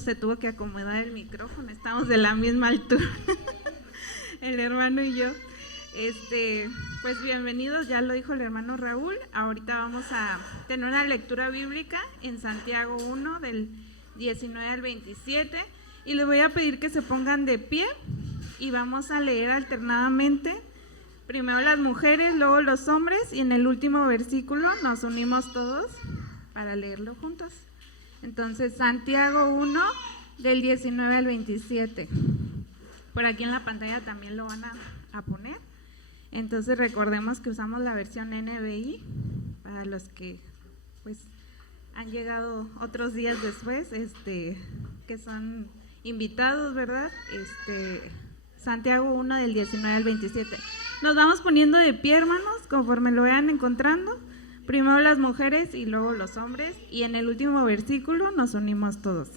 se tuvo que acomodar el micrófono, estamos de la misma altura, el hermano y yo. Pues bienvenidos, ya lo dijo el hermano Raúl. Ahorita vamos a tener una lectura bíblica en Santiago 1 del 19 al 27 y les voy a pedir que se pongan de pie y vamos a leer alternadamente, primero las mujeres, luego los hombres, y en el último versículo nos unimos todos para leerlo juntos. Entonces, Santiago 1 del 19 al 27. Por aquí en la pantalla también lo van a poner. Entonces recordemos que usamos la versión NBI para los que pues han llegado otros días después, que son invitados, ¿verdad? Santiago 1 del 19 al 27. Nos vamos poniendo de pie, hermanos, conforme lo vayan encontrando. Primero las mujeres y luego los hombres, y en el último versículo nos unimos todos.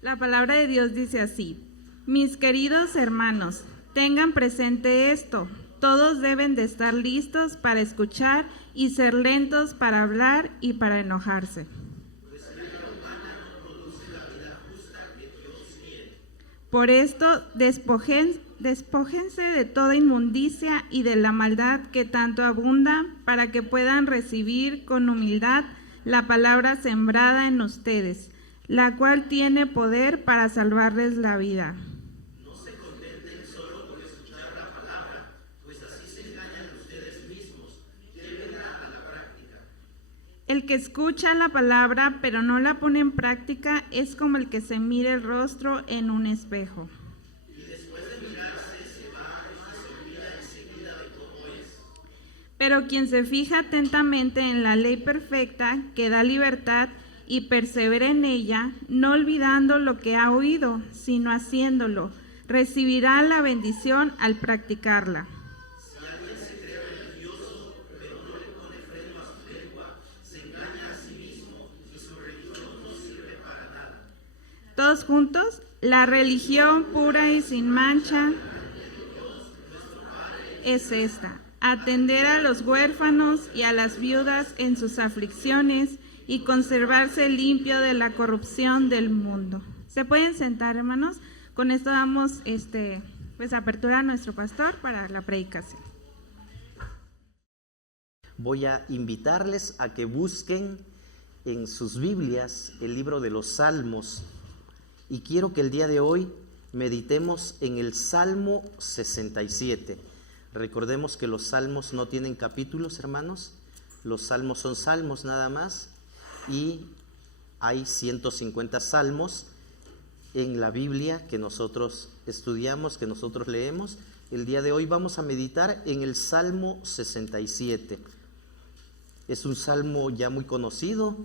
La palabra de Dios dice así: mis queridos hermanos, tengan presente esto, todos deben de estar listos para escuchar y ser lentos para hablar y para enojarse. Por esto, despójense de toda inmundicia y de la maldad que tanto abunda, para que puedan recibir con humildad la palabra sembrada en ustedes, la cual tiene poder para salvarles la vida. No se contenten solo con escuchar la palabra, pues así se engañan ustedes mismos. Llévenla a la práctica. El que escucha la palabra pero no la pone en práctica es como el que se mira el rostro en un espejo. Pero quien se fija atentamente en la ley perfecta que da libertad y persevera en ella, no olvidando lo que ha oído, sino haciéndolo, recibirá la bendición al practicarla. Si alguien se cree religioso, pero no le pone freno a su lengua, se engaña a sí mismo y su religión no sirve para nada. Todos juntos, la religión pura y sin mancha es esta: atender a los huérfanos y a las viudas en sus aflicciones y conservarse limpio de la corrupción del mundo. ¿Se pueden sentar, hermanos? Con esto damos pues apertura a nuestro pastor para la predicación. Voy a invitarles a que busquen en sus Biblias el libro de los Salmos, y quiero que el día de hoy meditemos en el Salmo 67. Recordemos que los salmos no tienen capítulos, hermanos. Los salmos son salmos nada más, y hay 150 salmos en la Biblia que nosotros estudiamos, que nosotros leemos. El día de hoy vamos a meditar en el Salmo 67. Es un salmo ya muy conocido.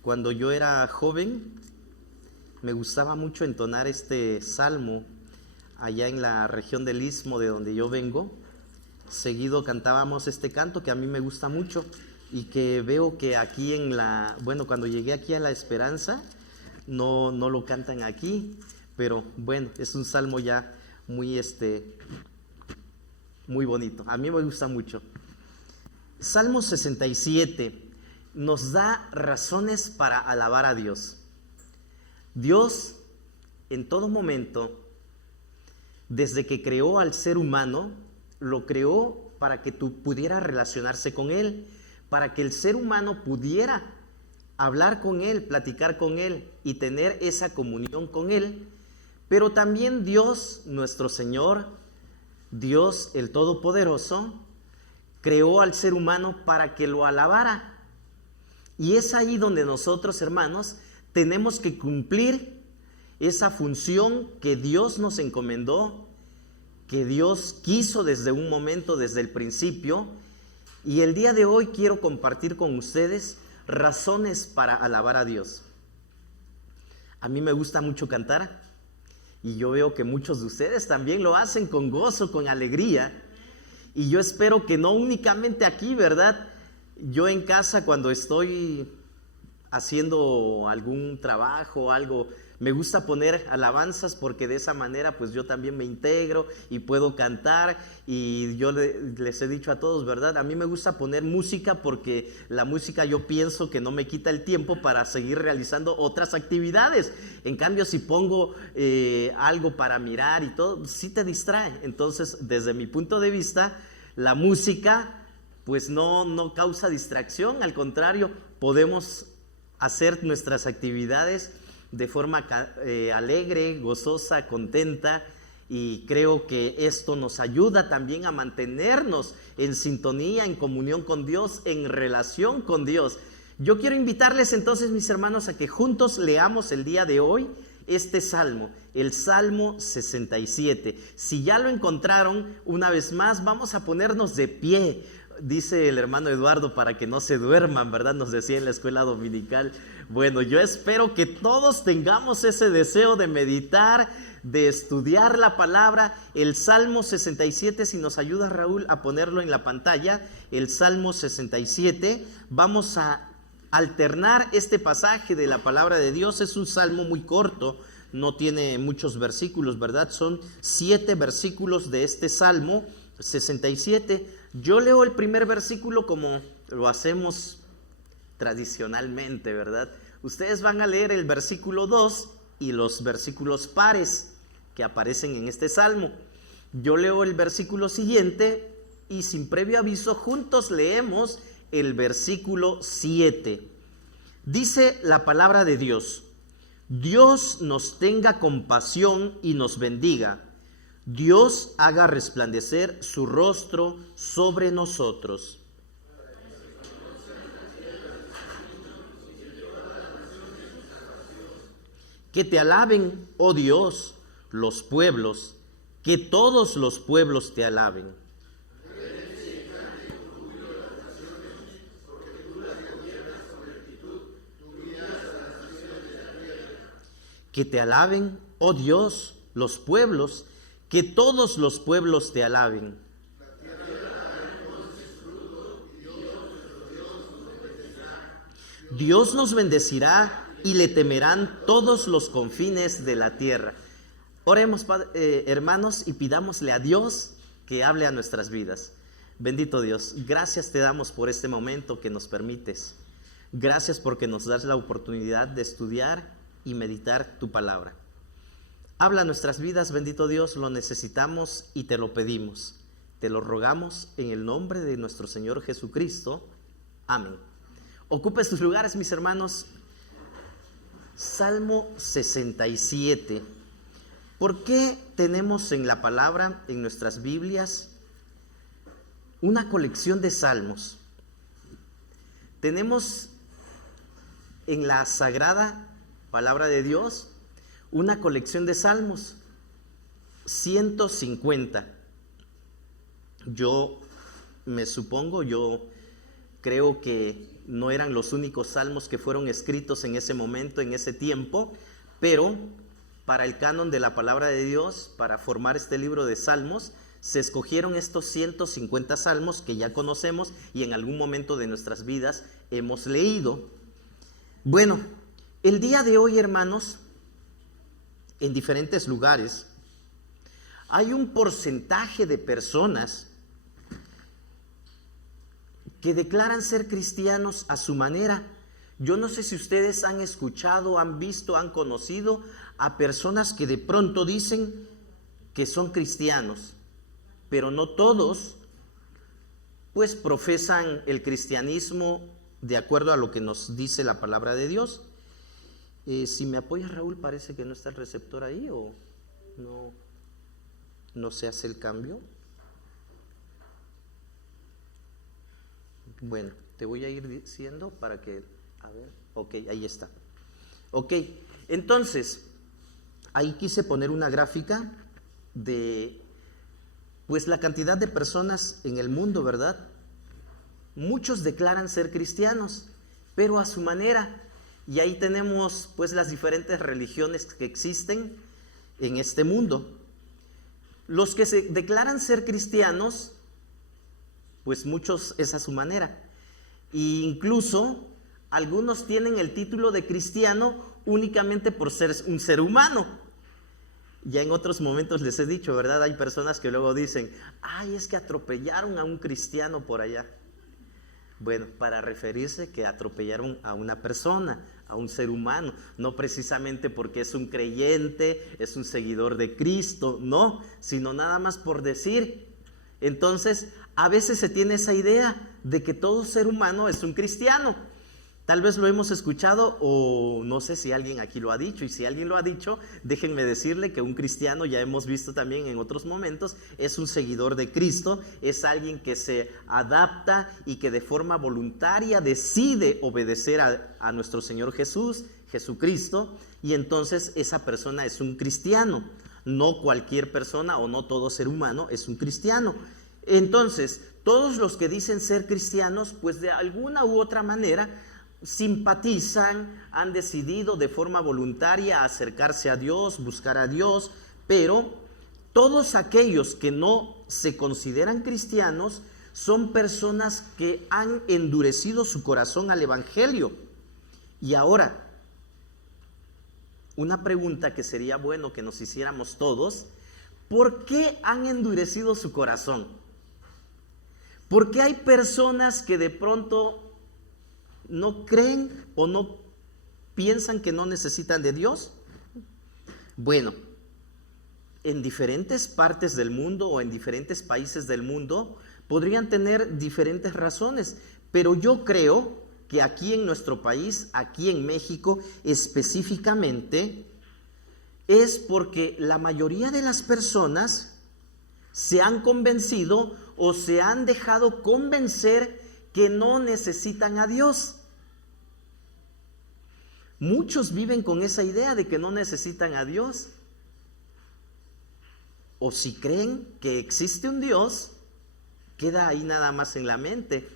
Cuando yo era joven, me gustaba mucho entonar este salmo allá en la región del Istmo de donde yo vengo. Seguido cantábamos este canto que a mí me gusta mucho y que veo que aquí cuando llegué aquí a La Esperanza no lo cantan aquí, pero bueno, es un salmo ya muy muy bonito. A mí me gusta mucho. Salmo 67 nos da razones para alabar a Dios. Dios, en todo momento, desde que creó al ser humano, lo creó para que tú pudieras relacionarse con Él, para que el ser humano pudiera hablar con Él, platicar con Él y tener esa comunión con Él. Pero también Dios, nuestro Señor, Dios el Todopoderoso, creó al ser humano para que lo alabara. Y es ahí donde nosotros, hermanos, tenemos que cumplir esa función que Dios nos encomendó, que Dios quiso desde un momento, desde el principio. Y el día de hoy quiero compartir con ustedes razones para alabar a Dios. A mí me gusta mucho cantar, y yo veo que muchos de ustedes también lo hacen con gozo, con alegría. Y yo espero que no únicamente aquí, ¿verdad? Yo en casa, cuando estoy haciendo algún trabajo o algo, Me gusta poner alabanzas porque de esa manera pues yo también me integro y puedo cantar. Y yo les he dicho a todos, ¿verdad? A mí me gusta poner música porque la música yo pienso que no me quita el tiempo para seguir realizando otras actividades. En cambio, si pongo algo para mirar y todo, sí te distrae. Entonces, desde mi punto de vista, la música pues no causa distracción. Al contrario, podemos hacer nuestras actividades de forma alegre, gozosa, contenta, y creo que esto nos ayuda también a mantenernos en sintonía, en comunión con Dios, en relación con Dios. Yo quiero invitarles entonces, mis hermanos, a que juntos leamos el día de hoy este salmo, el Salmo 67. Si ya lo encontraron, una vez más, vamos a ponernos de pie. Dice el hermano Eduardo, para que no se duerman, ¿verdad? Nos decía en la escuela dominical. Bueno, yo espero que todos tengamos ese deseo de meditar, de estudiar la palabra. El Salmo 67, si nos ayuda Raúl a ponerlo en la pantalla, el Salmo 67, vamos a alternar este pasaje de la palabra de Dios. Es un salmo muy corto, no tiene muchos versículos, ¿verdad? Son 7 versículos de este Salmo 67. Yo leo el primer versículo como lo hacemos tradicionalmente, ¿verdad? Ustedes van a leer el versículo 2 y los versículos pares que aparecen en este salmo. Yo leo el versículo siguiente y sin previo aviso juntos leemos el versículo 7. Dice la palabra de Dios: Dios nos tenga compasión y nos bendiga. Dios haga resplandecer su rostro sobre nosotros. Que te alaben, oh Dios, los pueblos, que todos los pueblos te alaben. Que te alaben, oh Dios, los pueblos, que todos los pueblos te alaben. Dios nos bendecirá y le temerán todos los confines de la tierra. Oremos, hermanos, y pidámosle a Dios que hable a nuestras vidas. Bendito Dios, gracias te damos por este momento que nos permites. Gracias porque nos das la oportunidad de estudiar y meditar tu palabra. Habla nuestras vidas, bendito Dios, lo necesitamos y te lo pedimos. Te lo rogamos en el nombre de nuestro Señor Jesucristo. Amén. Ocupen sus lugares, mis hermanos. Salmo 67. ¿Por qué tenemos en la palabra, en nuestras Biblias, una colección de salmos? Tenemos en la sagrada palabra de Dios una colección de salmos, 150. Yo creo que no eran los únicos salmos que fueron escritos en ese momento, en ese tiempo, pero para el canon de la palabra de Dios, para formar este libro de salmos, se escogieron estos 150 salmos que ya conocemos y en algún momento de nuestras vidas hemos leído. Bueno, el día de hoy, hermanos, en diferentes lugares, hay un porcentaje de personas que declaran ser cristianos a su manera. Yo no sé si ustedes han escuchado, han visto, han conocido a personas que de pronto dicen que son cristianos, pero no todos, pues profesan el cristianismo de acuerdo a lo que nos dice la palabra de Dios. Si me apoya Raúl, parece que no está el receptor ahí o no se hace el cambio. Bueno, te voy a ir diciendo para que, a ver, ok, ahí está. Ok, entonces, ahí quise poner una gráfica de, pues, la cantidad de personas en el mundo, ¿verdad? Muchos declaran ser cristianos, pero a su manera. Y ahí tenemos pues las diferentes religiones que existen en este mundo. Los que se declaran ser cristianos, pues muchos es a su manera. E incluso algunos tienen el título de cristiano únicamente por ser un ser humano. Ya en otros momentos les he dicho, ¿verdad? Hay personas que luego dicen, ay, es que atropellaron a un cristiano por allá. Bueno, para referirse que atropellaron a una persona, a un ser humano, no precisamente porque es un creyente, es un seguidor de Cristo, no, sino nada más por decir. Entonces, a veces se tiene esa idea de que todo ser humano es un cristiano. Tal vez lo hemos escuchado o no sé si alguien aquí lo ha dicho, y si alguien lo ha dicho, déjenme decirle que un cristiano, ya hemos visto también en otros momentos, es un seguidor de Cristo, es alguien que se adapta y que de forma voluntaria decide obedecer a nuestro Señor Jesucristo, y entonces esa persona es un cristiano. No cualquier persona o no todo ser humano es un cristiano. Entonces, todos los que dicen ser cristianos, pues de alguna u otra manera simpatizan, han decidido de forma voluntaria acercarse a Dios, buscar a Dios, pero todos aquellos que no se consideran cristianos son personas que han endurecido su corazón al Evangelio. Y ahora, una pregunta que sería bueno que nos hiciéramos todos: ¿por qué han endurecido su corazón? ¿Por qué hay personas que de pronto no creen o no piensan que no necesitan de Dios? Bueno, en diferentes partes del mundo o en diferentes países del mundo podrían tener diferentes razones, pero yo creo que aquí en nuestro país, aquí en México específicamente, es porque la mayoría de las personas se han convencido o se han dejado convencer que no necesitan a Dios. Muchos viven con esa idea de que no necesitan a Dios. O si creen que existe un Dios, queda ahí nada más en la mente.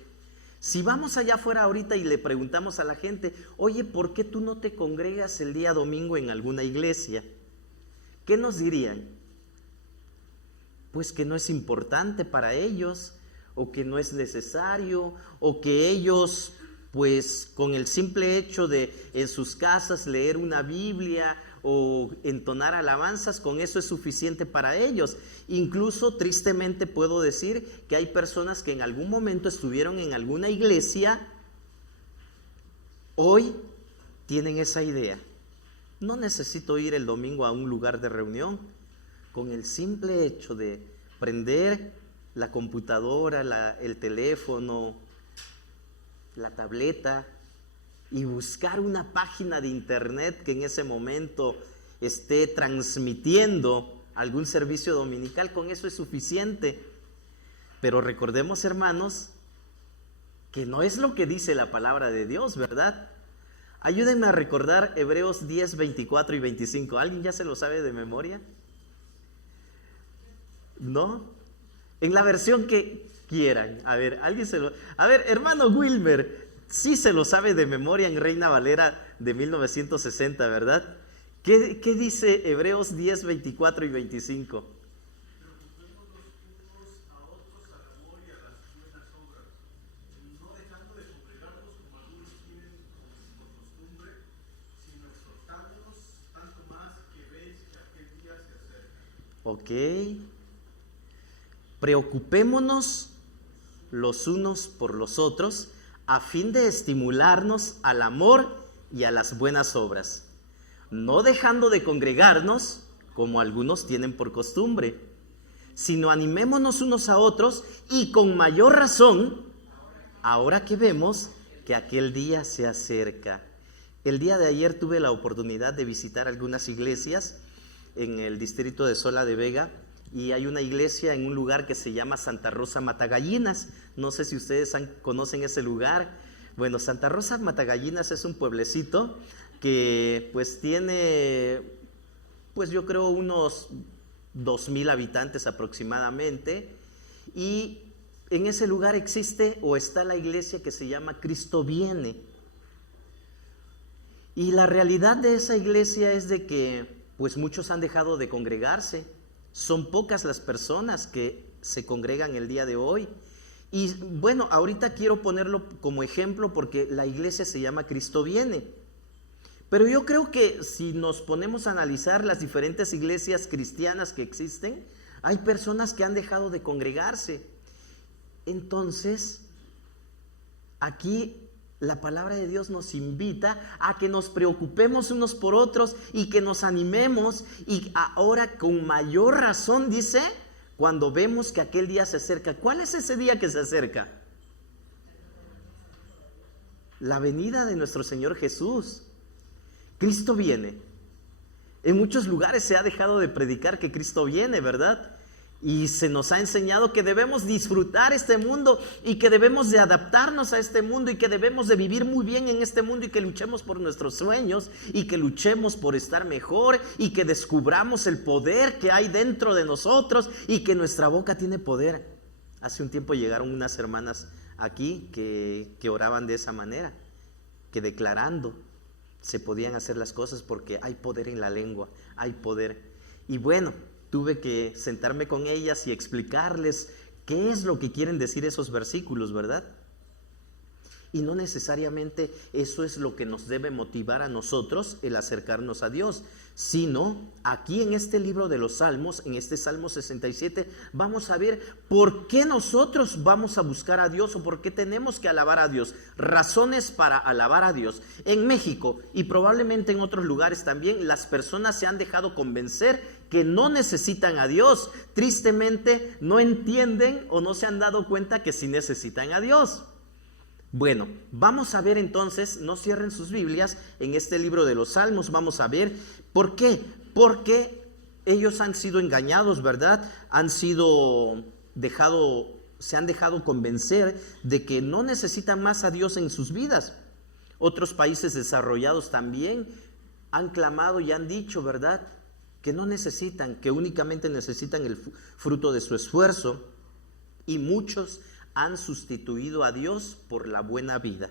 Si vamos allá afuera ahorita y le preguntamos a la gente, oye, ¿por qué tú no te congregas el día domingo en alguna iglesia? ¿Qué nos dirían? Pues que no es importante para ellos, o que no es necesario, o que ellos, pues con el simple hecho de en sus casas leer una Biblia o entonar alabanzas, con eso es suficiente para ellos. Incluso tristemente puedo decir que hay personas que en algún momento estuvieron en alguna iglesia, hoy tienen esa idea. No necesito ir el domingo a un lugar de reunión. Con el simple hecho de prender la computadora, el teléfono, la tableta y buscar una página de internet que en ese momento esté transmitiendo algún servicio dominical, con eso es suficiente. Pero recordemos, hermanos, que no es lo que dice la palabra de Dios, ¿verdad? Ayúdenme a recordar Hebreos 10, 24 y 25. ¿Alguien ya se lo sabe de memoria? ¿No? En la versión que quieran. A ver, hermano Wilmer, sí se lo sabe de memoria en Reina Valera de 1960, ¿verdad? ¿Qué dice Hebreos 10, 24 y 25? Ok. Preocupémonos los unos por los otros a fin de estimularnos al amor y a las buenas obras, no dejando de congregarnos como algunos tienen por costumbre, sino animémonos unos a otros, y con mayor razón ahora que vemos que aquel día se acerca. El día de ayer tuve la oportunidad de visitar algunas iglesias en el distrito de Sola de Vega, y hay una iglesia en un lugar que se llama Santa Rosa Matagallinas. No sé si ustedes conocen ese lugar. Bueno, Santa Rosa Matagallinas es un pueblecito que pues tiene, pues yo creo unos 2,000 habitantes aproximadamente, y en ese lugar existe o está la iglesia que se llama Cristo Viene. Y la realidad de esa iglesia es de que pues muchos han dejado de congregarse. Son pocas las personas que se congregan el día de hoy. Y bueno, ahorita quiero ponerlo como ejemplo porque la iglesia se llama Cristo Viene. Pero yo creo que si nos ponemos a analizar las diferentes iglesias cristianas que existen, hay personas que han dejado de congregarse. Entonces, aquí la palabra de Dios nos invita a que nos preocupemos unos por otros y que nos animemos, y ahora con mayor razón, dice, cuando vemos que aquel día se acerca. ¿Cuál es ese día que se acerca? La venida de nuestro Señor Jesús. Cristo viene. En muchos lugares se ha dejado de predicar que Cristo viene, ¿verdad? Y se nos ha enseñado que debemos disfrutar este mundo y que debemos de adaptarnos a este mundo y que debemos de vivir muy bien en este mundo y que luchemos por nuestros sueños y que luchemos por estar mejor y que descubramos el poder que hay dentro de nosotros y que nuestra boca tiene poder. Hace un tiempo llegaron unas hermanas aquí que oraban de esa manera, que declarando se podían hacer las cosas porque hay poder en la lengua, hay poder. Y bueno, tuve que sentarme con ellas y explicarles qué es lo que quieren decir esos versículos, ¿verdad? Y no necesariamente eso es lo que nos debe motivar a nosotros el acercarnos a Dios, sino aquí en este libro de los Salmos, en este Salmo 67, vamos a ver por qué nosotros vamos a buscar a Dios o por qué tenemos que alabar a Dios. Razones para alabar a Dios. En México y probablemente en otros lugares también, las personas se han dejado convencer que no necesitan a Dios. Tristemente no entienden o no se han dado cuenta que sí necesitan a Dios. Bueno, vamos a ver entonces, no cierren sus Biblias, en este libro de los Salmos vamos a ver por qué. Porque ellos han sido engañados, ¿verdad? Se han dejado convencer de que no necesitan más a Dios en sus vidas. Otros países desarrollados también han clamado y han dicho, ¿verdad?, que no necesitan, que únicamente necesitan el fruto de su esfuerzo, y muchos han sustituido a Dios por la buena vida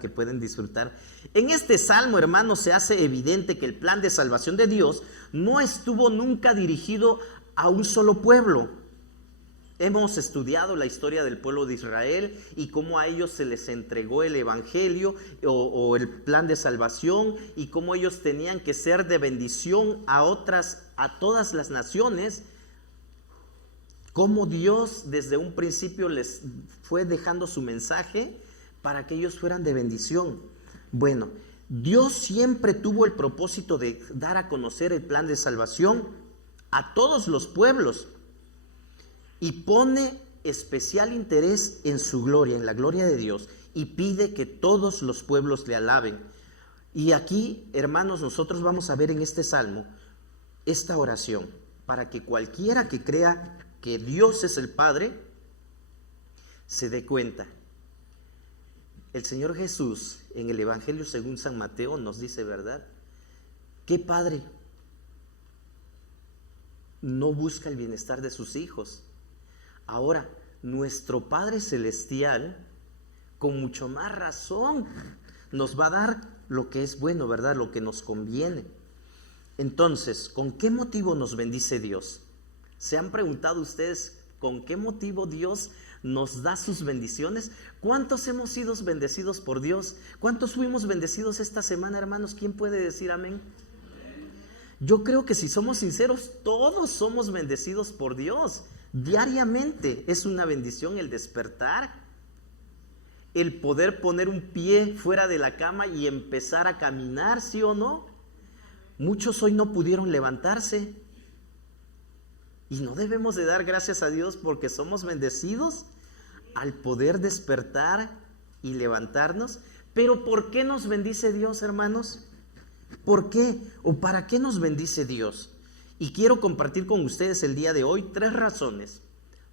que pueden disfrutar. En este salmo, hermanos, se hace evidente que el plan de salvación de Dios no estuvo nunca dirigido a un solo pueblo. Hemos estudiado la historia del pueblo de Israel y cómo a ellos se les entregó el evangelio o el plan de salvación, y cómo ellos tenían que ser de bendición a todas las naciones. Cómo Dios desde un principio les fue dejando su mensaje para que ellos fueran de bendición. Bueno, Dios siempre tuvo el propósito de dar a conocer el plan de salvación a todos los pueblos, y pone especial interés en su gloria, en la gloria de Dios, y pide que todos los pueblos le alaben. Y aquí, hermanos, nosotros vamos a ver en este salmo esta oración para que cualquiera que crea que Dios es el Padre se dé cuenta. El Señor Jesús en el Evangelio según San Mateo nos dice, ¿verdad?, ¿qué padre no busca el bienestar de sus hijos? Ahora, nuestro Padre Celestial, con mucho más razón, nos va a dar lo que es bueno, ¿verdad?, lo que nos conviene. Entonces, ¿con qué motivo nos bendice Dios? ¿Se han preguntado ustedes con qué motivo Dios nos da sus bendiciones? ¿Cuántos hemos sido bendecidos por Dios? ¿Cuántos fuimos bendecidos esta semana, hermanos? ¿Quién puede decir amén? Yo creo que si somos sinceros, todos somos bendecidos por Dios. Diariamente es una bendición el despertar, el poder poner un pie fuera de la cama y empezar a caminar, ¿sí o no? Muchos hoy no pudieron levantarse. Y no debemos de dar gracias a Dios porque somos bendecidos al poder despertar y levantarnos. Pero ¿por qué nos bendice Dios, hermanos? ¿Por qué o para qué nos bendice Dios? Y quiero compartir con ustedes el día de hoy 3 razones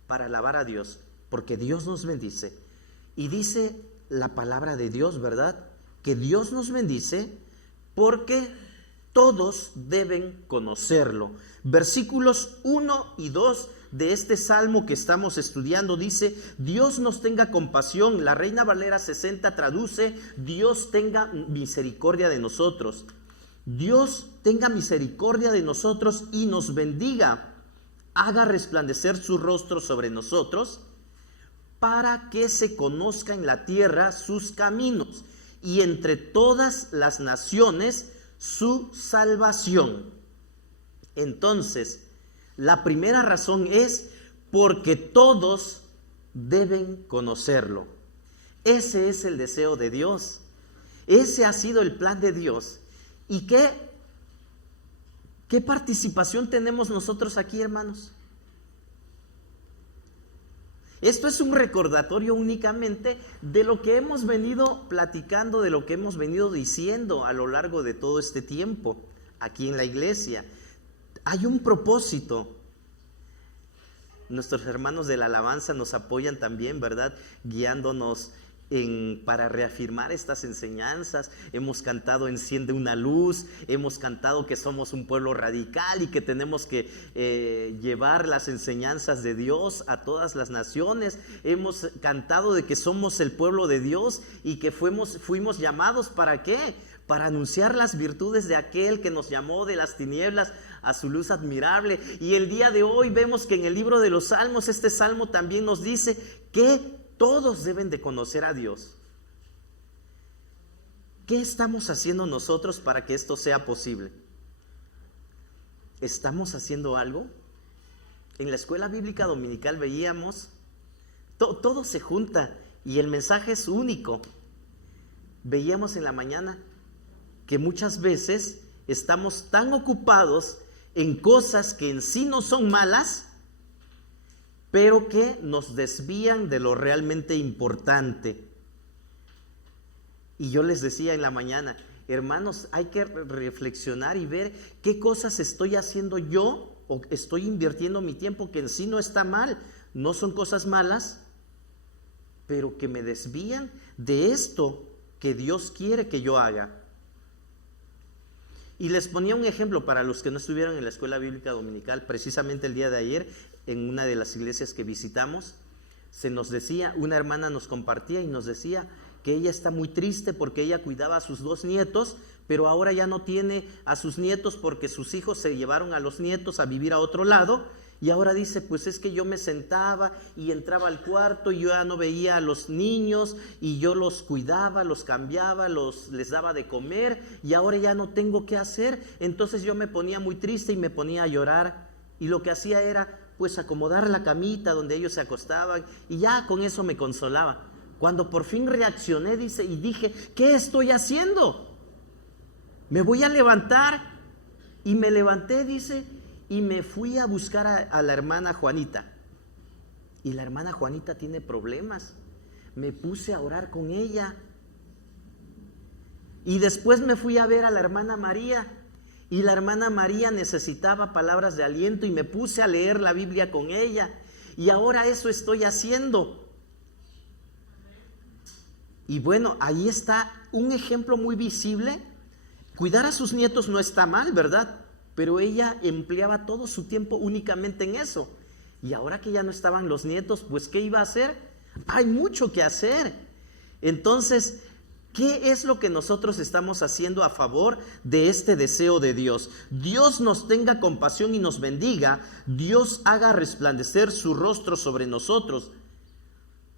para alabar a Dios, porque Dios nos bendice. Y dice la palabra de Dios, ¿verdad?, que Dios nos bendice porque todos deben conocerlo. Versículos 1 y 2 de este salmo que estamos estudiando dice: Dios nos tenga compasión. La Reina Valera 60 traduce: Dios tenga misericordia de nosotros. Dios tenga misericordia de nosotros y nos bendiga, haga resplandecer su rostro sobre nosotros, para que se conozca en la tierra sus caminos y entre todas las naciones su salvación. Entonces, la primera razón es porque todos deben conocerlo. Ese es el deseo de Dios. Ese ha sido el plan de Dios. ¿Y qué participación tenemos nosotros aquí, hermanos? Esto es un recordatorio únicamente de lo que hemos venido platicando, de lo que hemos venido diciendo a lo largo de todo este tiempo aquí en la iglesia. Hay un propósito. Nuestros hermanos de la alabanza nos apoyan también, ¿verdad? Guiándonos para reafirmar estas enseñanzas. Hemos cantado Enciende una luz, hemos cantado que somos un pueblo radical y que tenemos que llevar las enseñanzas de Dios a todas las naciones. Hemos cantado de que somos el pueblo de Dios y que fuimos llamados ¿para qué? Para anunciar las virtudes de aquel que nos llamó de las tinieblas a su luz admirable. Y el día de hoy vemos que en el libro de los Salmos, este salmo también nos dice que todos deben de conocer a Dios. ¿Qué estamos haciendo nosotros para que esto sea posible? ¿Estamos haciendo algo? En la escuela bíblica dominical veíamos, todo se junta y el mensaje es único. Veíamos en la mañana que muchas veces estamos tan ocupados en cosas que en sí no son malas, pero que nos desvían de lo realmente importante. Y yo les decía en la mañana, hermanos, hay que reflexionar y ver qué cosas estoy haciendo yo o estoy invirtiendo mi tiempo que en sí no está mal, no son cosas malas, pero que me desvían de esto que Dios quiere que yo haga. Y les ponía un ejemplo para los que no estuvieron en la escuela bíblica dominical. Precisamente el día de ayer, en una de las iglesias que visitamos, se nos decía, una hermana nos compartía y nos decía que ella está muy triste porque ella cuidaba a sus 2 nietos, pero ahora ya no tiene a sus nietos porque sus hijos se llevaron a los nietos a vivir a otro lado. Y ahora dice, pues es que yo me sentaba y entraba al cuarto y yo ya no veía a los niños y yo los cuidaba, los cambiaba, les daba de comer y ahora ya no tengo qué hacer. Entonces yo me ponía muy triste y me ponía a llorar y lo que hacía era pues acomodar la camita donde ellos se acostaban y ya con eso me consolaba. Cuando por fin reaccioné, dice, y dije, ¿qué estoy haciendo? Me voy a levantar. Y me levanté, dice, y me fui a buscar a la hermana Juanita. Y la hermana Juanita tiene problemas. Me puse a orar con ella. Y después me fui a ver a la hermana María. Y la hermana María necesitaba palabras de aliento y me puse a leer la Biblia con ella. Y ahora eso estoy haciendo. Y bueno, ahí está un ejemplo muy visible. Cuidar a sus nietos no está mal, ¿verdad? Pero ella empleaba todo su tiempo únicamente en eso. Y ahora que ya no estaban los nietos, pues ¿qué iba a hacer? Hay mucho que hacer. Entonces, ¿qué es lo que nosotros estamos haciendo a favor de este deseo de Dios? Dios nos tenga compasión y nos bendiga. Dios haga resplandecer su rostro sobre nosotros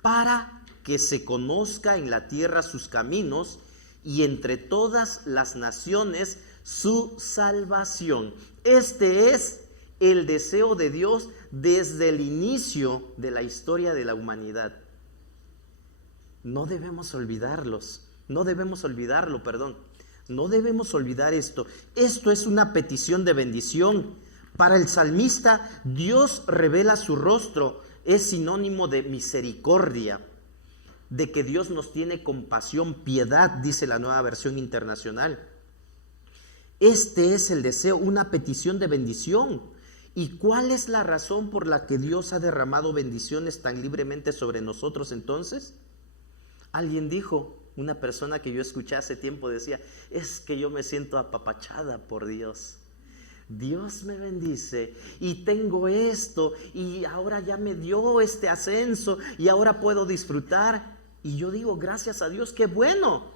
para que se conozca en la tierra sus caminos y entre todas las naciones su salvación. Este es el deseo de Dios desde el inicio de la historia de la humanidad. No debemos olvidarlos. No debemos olvidarlo, perdón. No debemos olvidar esto. Esto es una petición de bendición. Para el salmista, Dios revela su rostro. Es sinónimo de misericordia, de que Dios nos tiene compasión, piedad, dice la Nueva Versión Internacional. Este es el deseo, una petición de bendición. ¿Y cuál es la razón por la que Dios ha derramado bendiciones tan libremente sobre nosotros entonces? Alguien dijo, una persona que yo escuché hace tiempo decía, es que yo me siento apapachada por Dios. Dios me bendice y tengo esto y ahora ya me dio este ascenso y ahora puedo disfrutar. Y yo digo, gracias a Dios, qué bueno.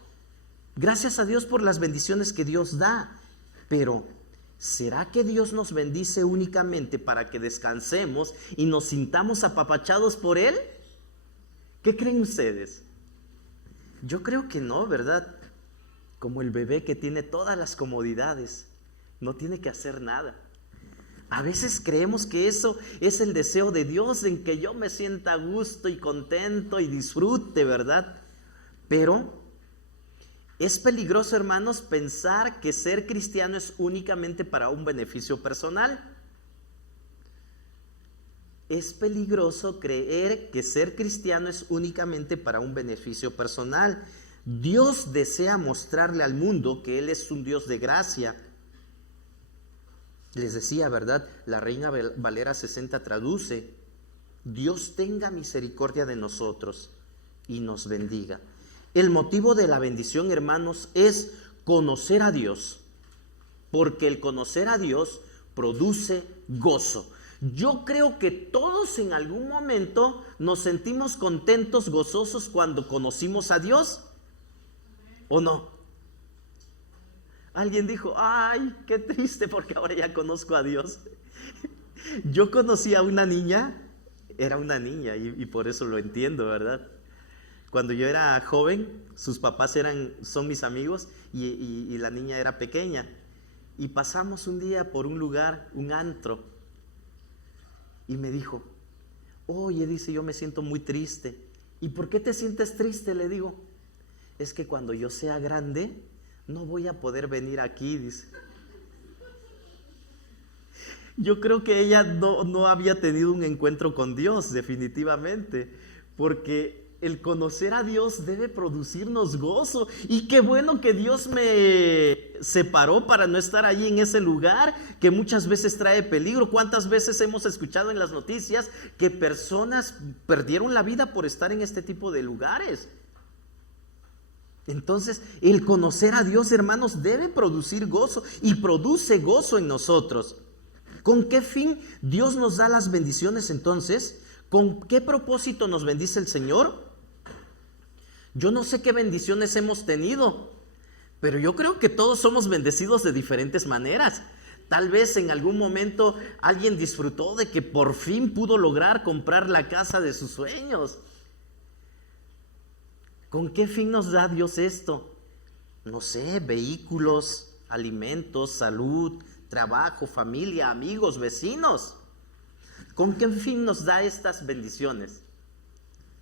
Gracias a Dios por las bendiciones que Dios da. Pero, ¿será que Dios nos bendice únicamente para que descansemos y nos sintamos apapachados por Él? ¿Qué creen ustedes? Yo creo que no, ¿verdad? como el bebé que tiene todas las comodidades, no tiene que hacer nada. A veces creemos que eso es el deseo de Dios, en que yo me sienta a gusto y contento y disfrute, ¿verdad? Pero es peligroso, hermanos, pensar que ser cristiano es únicamente para un beneficio personal. Es peligroso creer que ser cristiano es únicamente para un beneficio personal. Dios desea mostrarle al mundo que Él es un Dios de gracia. Les decía, ¿verdad? La Reina Valera 60 traduce: Dios tenga misericordia de nosotros y nos bendiga. El motivo de la bendición, hermanos, es conocer a Dios, porque el conocer a Dios produce gozo. Yo creo que todos en algún momento nos sentimos contentos, gozosos cuando conocimos a Dios, ¿o no? Alguien dijo: ay, qué triste porque ahora ya conozco a Dios. Yo conocí a una niña, era una niña y por eso lo entiendo, ¿verdad? Cuando yo era joven, sus papás son mis amigos y la niña era pequeña. Y pasamos un día por un lugar, un antro, y me dijo: oye, dice, yo me siento muy triste. ¿Y por qué te sientes triste? Le digo: es que cuando yo sea grande no voy a poder venir aquí, dice. Yo creo que ella no había tenido un encuentro con Dios, definitivamente, porque el conocer a Dios debe producirnos gozo. Y qué bueno que Dios me separó para no estar allí en ese lugar que muchas veces trae peligro. ¿Cuántas veces hemos escuchado en las noticias que personas perdieron la vida por estar en este tipo de lugares? Entonces, el conocer a Dios, hermanos, debe producir gozo y produce gozo en nosotros. ¿Con qué fin Dios nos da las bendiciones entonces? ¿Con qué propósito nos bendice el Señor? Yo no sé qué bendiciones hemos tenido, pero yo creo que todos somos bendecidos de diferentes maneras. Tal vez en algún momento alguien disfrutó de que por fin pudo lograr comprar la casa de sus sueños. ¿Con qué fin nos da Dios esto? No sé, vehículos, alimentos, salud, trabajo, familia, amigos, vecinos. ¿Con qué fin nos da estas bendiciones?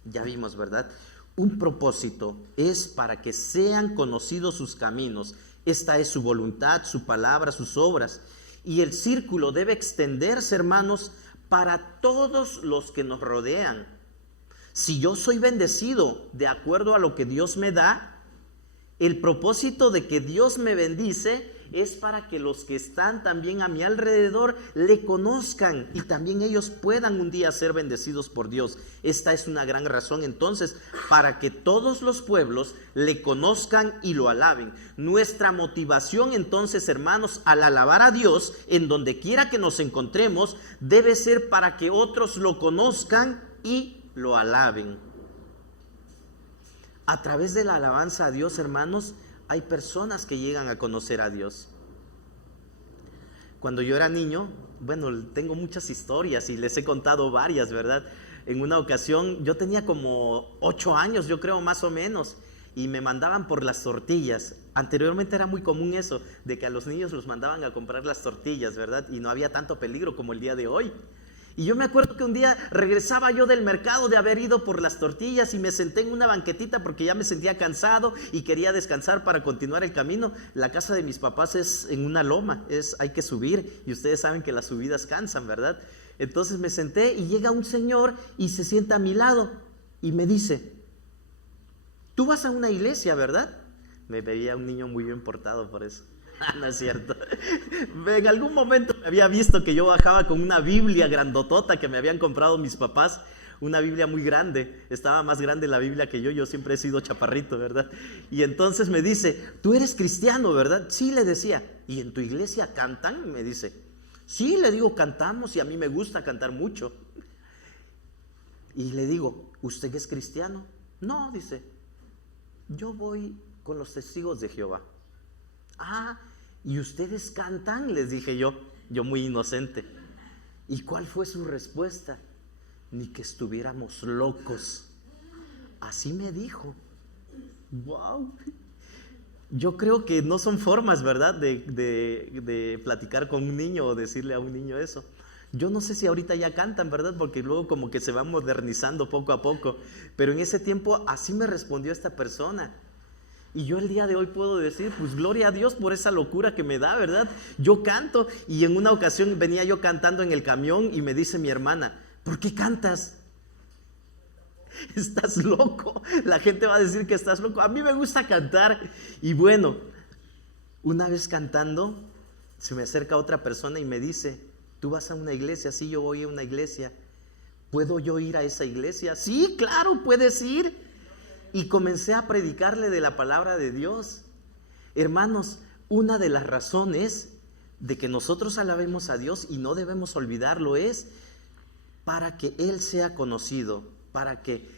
Ya vimos, ¿verdad? Un propósito es para que sean conocidos sus caminos. Esta es su voluntad, su palabra, sus obras. Y el círculo debe extenderse, hermanos, para todos los que nos rodean. Si yo soy bendecido de acuerdo a lo que Dios me da, el propósito de que Dios me bendice es para que los que están también a mi alrededor le conozcan y también ellos puedan un día ser bendecidos por Dios. Esta es una gran razón entonces para que todos los pueblos le conozcan y lo alaben. Nuestra motivación entonces, hermanos, al alabar a Dios en donde quiera que nos encontremos debe ser para que otros lo conozcan y lo alaben. A través de la alabanza a Dios, hermanos, hay personas que llegan a conocer a Dios. Cuando yo era niño, bueno, tengo muchas historias y les he contado varias, ¿verdad? En una ocasión, yo tenía como 8 años, yo creo, más o menos, y me mandaban por las tortillas. Anteriormente era muy común eso, de que a los niños los mandaban a comprar las tortillas, ¿verdad? Y no había tanto peligro como el día de hoy. Y yo me acuerdo que un día regresaba yo del mercado de haber ido por las tortillas y me senté en una banquetita porque ya me sentía cansado y quería descansar para continuar el camino. La casa de mis papás es en una loma, hay que subir y ustedes saben que las subidas cansan, ¿verdad? Entonces me senté y llega un señor y se sienta a mi lado y me dice: ¿tú vas a una iglesia, verdad? Me veía un niño muy bien portado por eso. No es cierto. En algún momento me había visto que yo bajaba con una Biblia grandotota que me habían comprado mis papás, una Biblia muy grande. Estaba más grande la Biblia que yo siempre he sido chaparrito, ¿verdad? Y entonces me dice: ¿tú eres cristiano, verdad? Sí, le decía. ¿Y en tu iglesia cantan? Me dice. Sí, le digo, cantamos y a mí me gusta cantar mucho. Y le digo: ¿usted es cristiano? No, dice, yo voy con los testigos de Jehová. Ah, ¿y ustedes cantan? Les dije yo muy inocente. ¿Y cuál fue su respuesta? Ni que estuviéramos locos. Así me dijo. Wow. yo creo que no son formas, ¿verdad?, de platicar con un niño o decirle a un niño eso. Yo no sé si ahorita ya cantan, ¿verdad?, porque luego como que se va modernizando poco a poco, pero en ese tiempo así me respondió esta persona. Y yo el día de hoy puedo decir, pues gloria a Dios por esa locura que me da, ¿verdad? Yo canto, y en una ocasión venía yo cantando en el camión y me dice mi hermana, ¿por qué cantas? Estás loco. La gente va a decir que estás loco. A mí me gusta cantar. Y bueno, una vez cantando, se me acerca otra persona y me dice, ¿tú vas a una iglesia? Sí, yo voy a una iglesia. ¿Puedo yo ir a esa iglesia? Sí, claro, puedes ir. Y comencé a predicarle de la palabra de Dios. Hermanos, una de las razones de que nosotros alabemos a Dios y no debemos olvidarlo es para que Él sea conocido, para que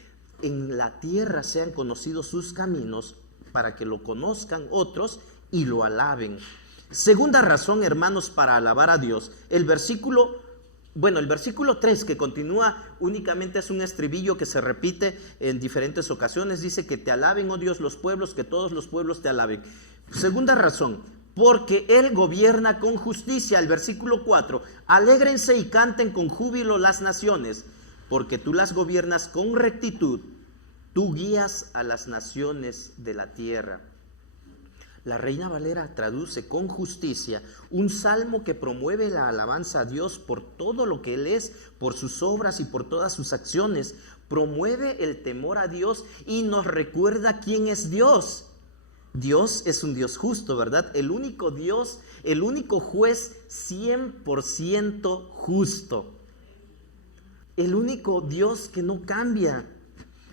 en la tierra sean conocidos sus caminos, para que lo conozcan otros y lo alaben. Segunda razón, hermanos, para alabar a Dios. El versículo 3, que continúa, únicamente es un estribillo que se repite en diferentes ocasiones. Dice que te alaben, oh Dios, los pueblos, que todos los pueblos te alaben. Segunda razón, porque Él gobierna con justicia. El versículo 4, alégrense y canten con júbilo las naciones, porque tú las gobiernas con rectitud, tú guías a las naciones de la tierra. La Reina Valera traduce con justicia, un salmo que promueve la alabanza a Dios por todo lo que Él es, por sus obras y por todas sus acciones. Promueve el temor a Dios y nos recuerda quién es Dios. Dios es un Dios justo, ¿verdad? El único Dios, el único juez 100% justo. El único Dios que no cambia.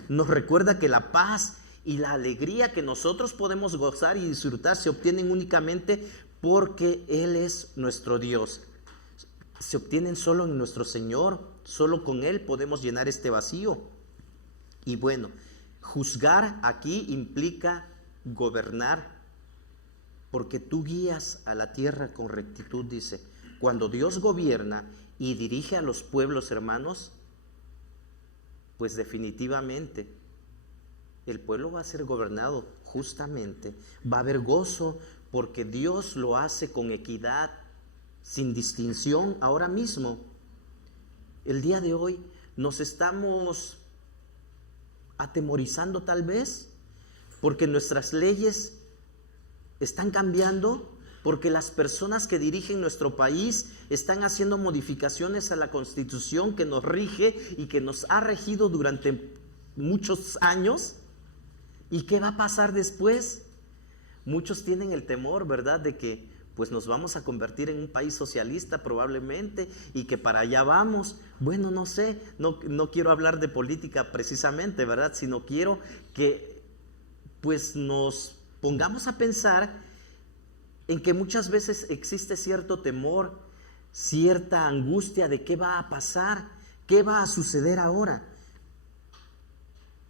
Nos recuerda que la paz y la alegría que nosotros podemos gozar y disfrutar se obtienen únicamente porque Él es nuestro Dios. Se obtienen solo en nuestro Señor, solo con Él podemos llenar este vacío. Y bueno, juzgar aquí implica gobernar, porque tú guías a la tierra con rectitud, dice. Cuando Dios gobierna y dirige a los pueblos, hermanos, pues definitivamente el pueblo va a ser gobernado justamente, va a haber gozo porque Dios lo hace con equidad, sin distinción. Ahora mismo, el día de hoy, nos estamos atemorizando tal vez porque nuestras leyes están cambiando, porque las personas que dirigen nuestro país están haciendo modificaciones a la Constitución que nos rige y que nos ha regido durante muchos años. ¿Y qué va a pasar después? Muchos tienen el temor, ¿verdad?, de que pues nos vamos a convertir en un país socialista probablemente y que para allá vamos. Bueno, no sé, no quiero hablar de política precisamente, ¿verdad?, sino quiero que pues nos pongamos a pensar en que muchas veces existe cierto temor, cierta angustia de qué va a pasar, qué va a suceder ahora.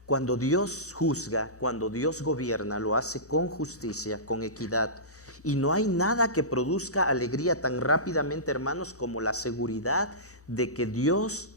Cuando Dios juzga, cuando Dios gobierna, lo hace con justicia, con equidad. Y no hay nada que produzca alegría tan rápidamente, hermanos, como la seguridad de que Dios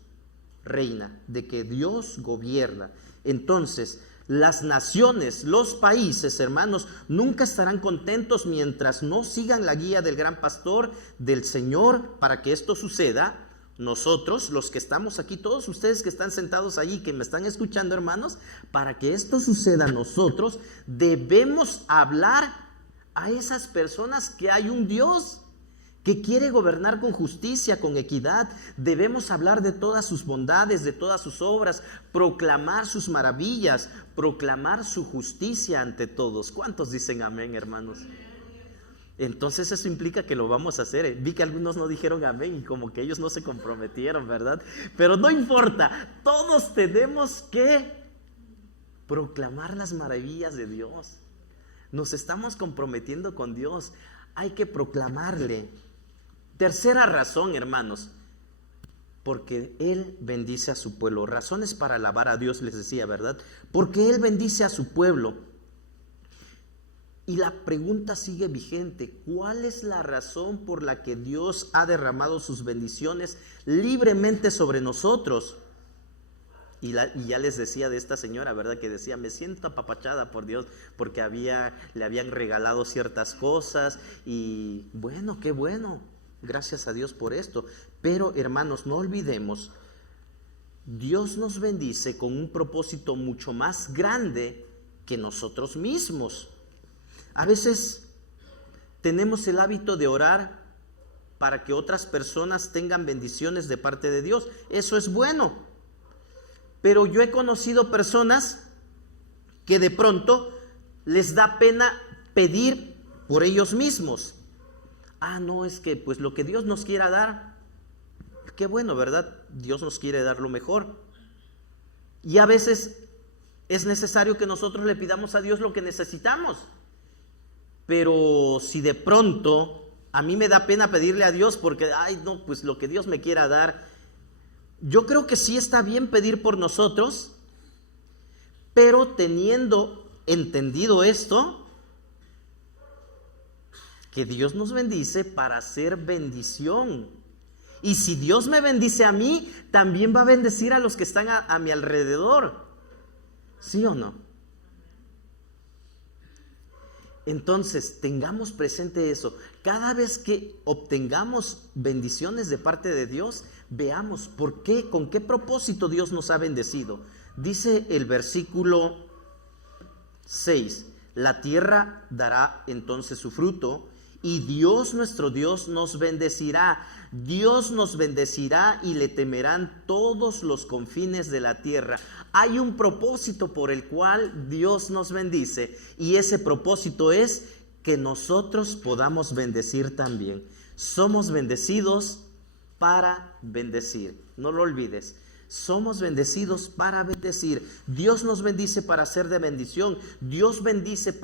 reina, de que Dios gobierna. Entonces, las naciones, los países, hermanos, nunca estarán contentos mientras no sigan la guía del gran pastor, del Señor. Para que esto suceda, nosotros, los que estamos aquí, todos ustedes que están sentados allí, que me están escuchando, hermanos, para que esto suceda, nosotros debemos hablar a esas personas que hay un Dios que quiere gobernar con justicia, con equidad. Debemos hablar de todas sus bondades, de todas sus obras, proclamar sus maravillas, proclamar su justicia ante todos. ¿Cuántos dicen amén, hermanos? Entonces eso implica que lo vamos a hacer. Vi que algunos no dijeron amén y como que ellos no se comprometieron, ¿verdad? Pero no importa, todos tenemos que proclamar las maravillas de Dios. Nos estamos comprometiendo con Dios, hay que proclamarle. Tercera razón, hermanos, porque Él bendice a su pueblo. Razones para alabar a Dios, les decía, ¿verdad? Porque Él bendice a su pueblo. Y la pregunta sigue vigente: ¿cuál es la razón por la que Dios ha derramado sus bendiciones libremente sobre nosotros? Y ya les decía de esta señora, ¿verdad? Que decía, me siento apapachada por Dios porque le habían regalado ciertas cosas y bueno, qué bueno, gracias a Dios por esto. Pero hermanos, no olvidemos, Dios nos bendice con un propósito mucho más grande que nosotros mismos. A veces tenemos el hábito de orar para que otras personas tengan bendiciones de parte de Dios. Eso es bueno. Pero yo he conocido personas que de pronto les da pena pedir por ellos mismos. No, es que pues lo que Dios nos quiera dar, qué bueno, ¿verdad? Dios nos quiere dar lo mejor. Y a veces es necesario que nosotros le pidamos a Dios lo que necesitamos. Pero si de pronto a mí me da pena pedirle a Dios porque, no, pues lo que Dios me quiera dar, yo creo que sí está bien pedir por nosotros, pero teniendo entendido esto, que Dios nos bendice para hacer bendición. Y si Dios me bendice a mí, también va a bendecir a los que están a mi alrededor. ¿Sí o no? Entonces, tengamos presente eso. Cada vez que obtengamos bendiciones de parte de Dios, veamos por qué, con qué propósito Dios nos ha bendecido. Dice el versículo 6, la tierra dará entonces su fruto y Dios nuestro Dios nos bendecirá. Dios nos bendecirá y le temerán todos los confines de la tierra. Hay un propósito por el cual Dios nos bendice y ese propósito es que nosotros podamos bendecir también. Somos bendecidos para bendecir, no lo olvides. Somos bendecidos para bendecir. Dios nos bendice para ser de bendición. Dios bendice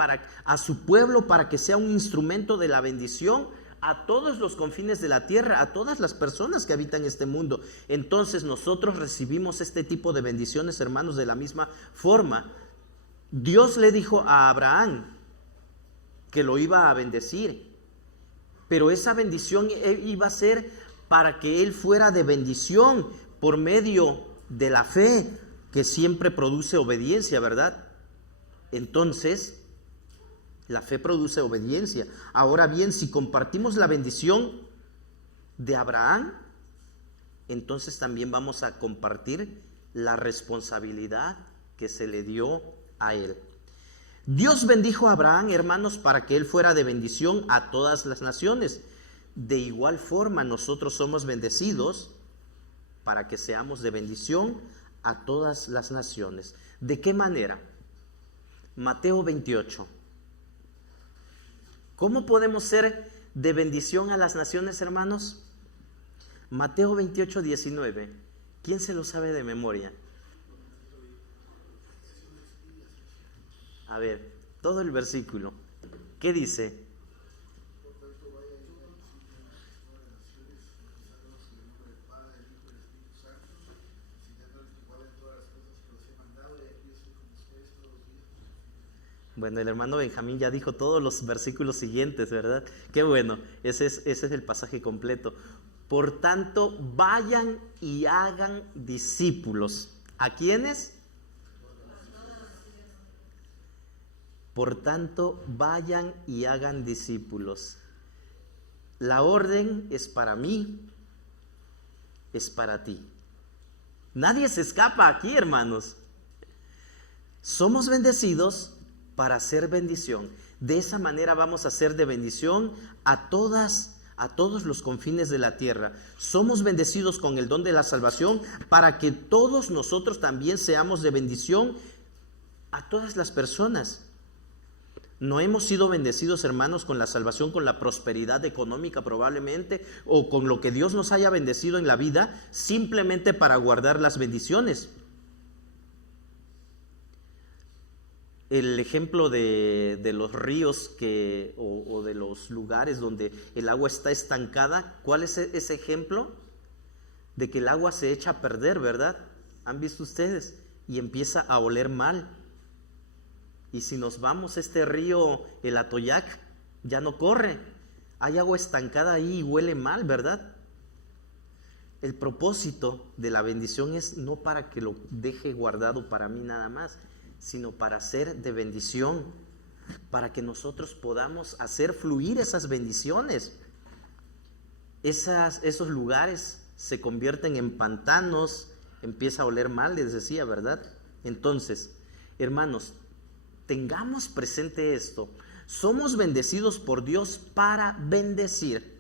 a su pueblo para que sea un instrumento de la bendición a todos los confines de la tierra, a todas las personas que habitan este mundo. Entonces nosotros recibimos este tipo de bendiciones, hermanos, de la misma forma. Dios le dijo a Abraham que lo iba a bendecir, pero esa bendición iba a ser para que él fuera de bendición por medio de la fe, que siempre produce obediencia, ¿verdad? Entonces, la fe produce obediencia. Ahora bien, si compartimos la bendición de Abraham, entonces también vamos a compartir la responsabilidad que se le dio a él. Dios bendijo a Abraham, hermanos, para que él fuera de bendición a todas las naciones. De igual forma, nosotros somos bendecidos para que seamos de bendición a todas las naciones. ¿De qué manera? Mateo 28. ¿Cómo podemos ser de bendición a las naciones, hermanos? Mateo 28, 19. ¿Quién se lo sabe de memoria? A ver, todo el versículo. ¿Qué dice? Bueno, el hermano Benjamín ya dijo todos los versículos siguientes, ¿verdad? Qué bueno, ese es el pasaje completo. Por tanto, vayan y hagan discípulos. ¿A quiénes? Por tanto, vayan y hagan discípulos. La orden es para mí, es para ti. Nadie se escapa aquí, hermanos. Somos bendecidos para hacer bendición. De esa manera vamos a ser de bendición a todos los confines de la tierra. Somos bendecidos con el don de la salvación para que todos nosotros también seamos de bendición a todas las personas. No hemos sido bendecidos, hermanos, con la salvación, con la prosperidad económica probablemente, o con lo que Dios nos haya bendecido en la vida, simplemente para guardar las bendiciones. El ejemplo de los ríos o de los lugares donde el agua está estancada, ¿cuál es ese ejemplo? De que el agua se echa a perder, ¿verdad? ¿Han visto ustedes? Y empieza a oler mal. Y si nos vamos a este río, el Atoyac, ya no corre. Hay agua estancada ahí y huele mal, ¿verdad? el propósito de la bendición es no para que lo deje guardado para mí nada más, sino para ser de bendición, para que nosotros podamos hacer fluir esas bendiciones. Esos lugares se convierten en pantanos, empieza a oler mal, les decía, ¿verdad? Entonces, hermanos, tengamos presente esto. Somos bendecidos por Dios para bendecir.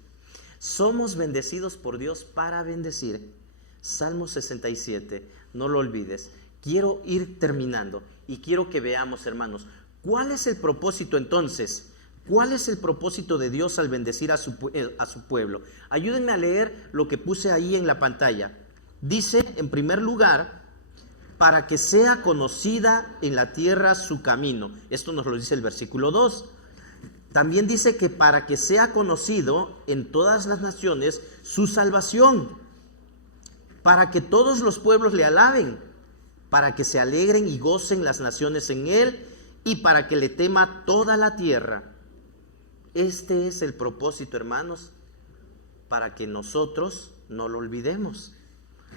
Somos bendecidos por Dios para bendecir. Salmo 67, no lo olvides. Quiero ir terminando y quiero que veamos, hermanos, ¿cuál es el propósito entonces? ¿Cuál es el propósito de Dios al bendecir a su pueblo? Ayúdenme a leer lo que puse ahí en la pantalla. Dice, en primer lugar, para que sea conocida en la tierra su camino. Esto nos lo dice el versículo 2. También dice que para que sea conocido en todas las naciones su salvación, para que todos los pueblos le alaben, para que se alegren y gocen las naciones en él, y para que le tema toda la tierra. Este es el propósito, hermanos, para que nosotros no lo olvidemos.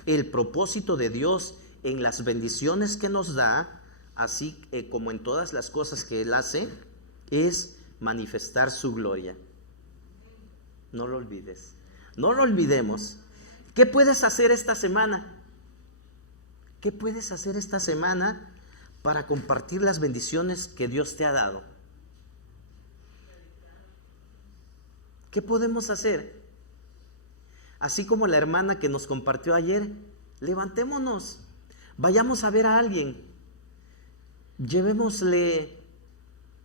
El propósito de Dios en las bendiciones que nos da, así como en todas las cosas que Él hace, es manifestar su gloria. No lo olvides, no lo olvidemos. ¿Qué puedes hacer esta semana? ¿Qué puedes hacer esta semana para compartir las bendiciones que Dios te ha dado? ¿Qué podemos hacer? Así como la hermana que nos compartió ayer, levantémonos, vayamos a ver a alguien, llevémosle,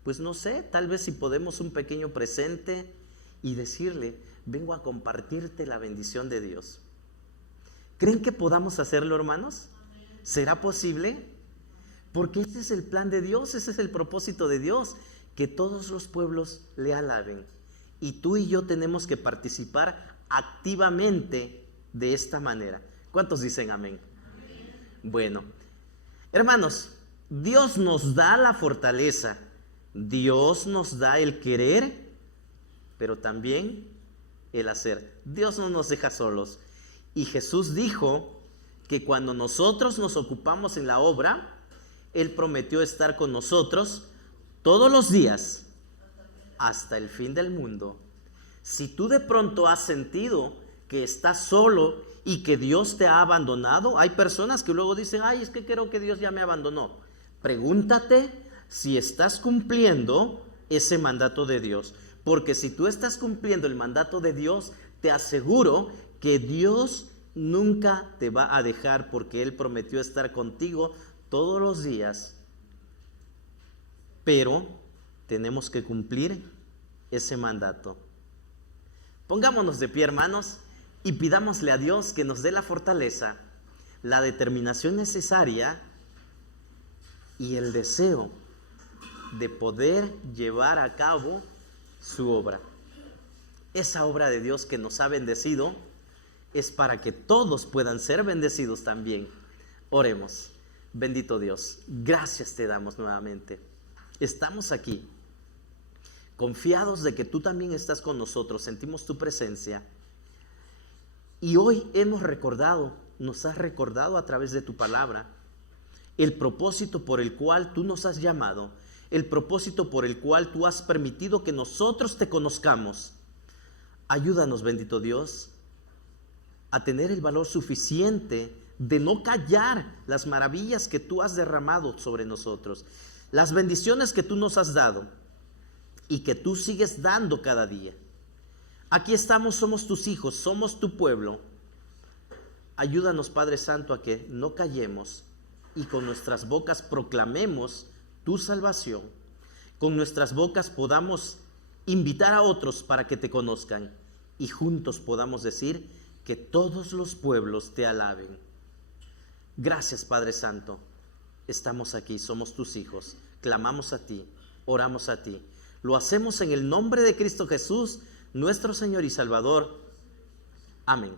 pues no sé, tal vez si podemos un pequeño presente y decirle, vengo a compartirte la bendición de Dios. ¿Creen que podamos hacerlo, hermanos? ¿Será posible? Porque ese es el plan de Dios, ese es el propósito de Dios, que todos los pueblos le alaben. Y tú y yo tenemos que participar activamente de esta manera. ¿Cuántos dicen amén? Amén. Bueno, hermanos, Dios nos da la fortaleza, Dios nos da el querer, pero también el hacer. Dios no nos deja solos. Y Jesús dijo que cuando nosotros nos ocupamos en la obra, Él prometió estar con nosotros todos los días hasta el fin del mundo. Si tú de pronto has sentido que estás solo y que Dios te ha abandonado, hay personas que luego dicen, ay, es que creo que Dios ya me abandonó. Pregúntate si estás cumpliendo ese mandato de Dios, porque si tú estás cumpliendo el mandato de Dios, te aseguro que Dios nunca te va a dejar, porque Él prometió estar contigo todos los días. Pero tenemos que cumplir ese mandato. Pongámonos de pie, hermanos, y pidámosle a Dios que nos dé la fortaleza, la determinación necesaria y el deseo de poder llevar a cabo su obra. Esa obra de Dios que nos ha bendecido es para que todos puedan ser bendecidos también. Oremos. Bendito Dios, gracias te damos nuevamente. Estamos aquí, confiados de que tú también estás con nosotros, sentimos tu presencia. Y hoy hemos recordado, nos has recordado a través de tu palabra, el propósito por el cual tú nos has llamado, el propósito por el cual tú has permitido que nosotros te conozcamos. Ayúdanos, bendito Dios, a tener el valor suficiente de no callar las maravillas que tú has derramado sobre nosotros, las bendiciones que tú nos has dado y que tú sigues dando cada día. Aquí estamos, somos tus hijos, somos tu pueblo. Ayúdanos, Padre Santo, a que no callemos y con nuestras bocas proclamemos tu salvación. Con nuestras bocas podamos invitar a otros para que te conozcan y juntos podamos decir que todos los pueblos te alaben. Gracias, Padre Santo. Estamos aquí, somos tus hijos, clamamos a ti, oramos a ti. Lo hacemos en el nombre de Cristo Jesús, nuestro Señor y Salvador. Amén.